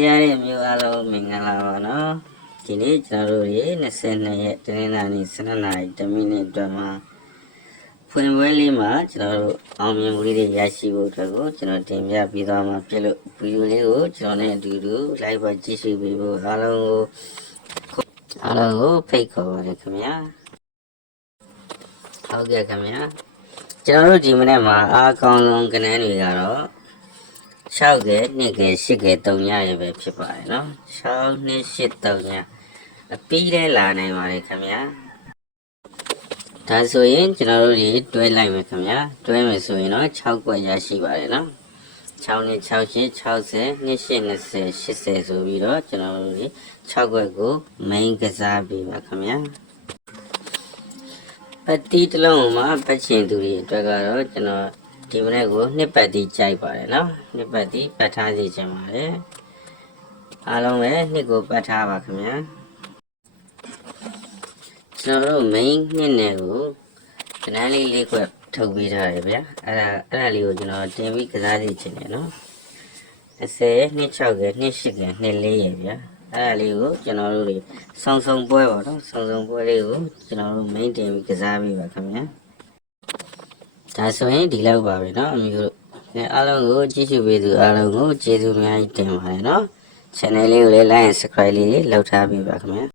တရားရဲ့မျိုးအားလုံးမင်္ဂလာပါနော်ဒီနေ့ကျွန်တော်တို့ရေ22ရက်တနင်္လာနေ့12နာရီ10မိနစ်အတွက်မှာဖွင့်ပွဲလေးမှာကျွန်တော်တို့အောင်မြင်မှုလေးတွေရရှိဖို့အတွက်ကိုကျွန်တော်တင်ပြပေးသွားမှာဖြစ်လို့ဗီဒီယိုလေးကိုကျွန်တော်နဲ့အတူတူ live ပါကြည့်ရှုပေးဖို့အားလုံးကိုဖိတ်ခေါ်ပါတယ်ခင်ဗျာဟုတ်ကဲ့ခင်ဗျာကျွန်တော်တို့ဒီမနေ့မှာအားကောင်းဆုံးကဏ္ဍတွေကတော့6ကဲ2ကဲ8ကဲ3ညရပဲဖြစ်ပါတယ်နော်6 2 8 3ညအပြီးလဲလာနိုင်ပါတယ်ခင်ဗျာဒါဆိုရင်ကျွန်တော်တို့ဒီတွဲလိုက်မယ်ခင်ဗျာတွဲမယ်ဆိုရင်တော့6ကွက်ရရှိပါတယ်နော်6နဲ့6 8 60 2 8 20 80ဆိုပြီးတော့ကျွန်တော်တို့ဒီ6ကွက်ကို main ကစားပေးပါခင်ဗျာပတ်တီးတစ်လုံးမှာပတ်ချင်သူတွေအတွက်ကတော့ကျွန်တော်ဒီမနေ့ကိုနှစ်ပတ်တီးကြိုက်ပါတယ်နော်နှစ်ပတ်တီးပတ်ထားစီချင်ပါတယ်အားလုံးပဲနှစ်ကိုပတ်ထားပါခင်ဗျာကျွန်တော်တို့ main နှစ်နဲ့ကိုကဏ္ဍလေးလေးခွက်ထုတ်ပေးထားတယ်ဗျာအဲ့ဒါလေးကိုကျွန်တော်တင်ပြီးကစားစီချင်တယ်နော်20နှစ်6ကနှစ်8ကနှစ်4ရဗျာအဲ့ဒါလေးကိုကျွန်တော်တို့တွေစုံပွဲပါတော့စုံပွဲလေးကိုကျွန်တော်တို့ main တင်ပြီးကစားပေးပါခင်ဗျာဒါဆိုရင်ဒီလောက်ပါပဲเนาะအမျိုးတို့အားလုံးကိုကြည့်ရှုပေးသူအားလုံးကိုကျေးဇူးအများကြီးတင်ပါတယ်เนาะ channel လေးကိုလည်း like and subscribe လေးလုပ်ထားပေးပါခင်ဗျာ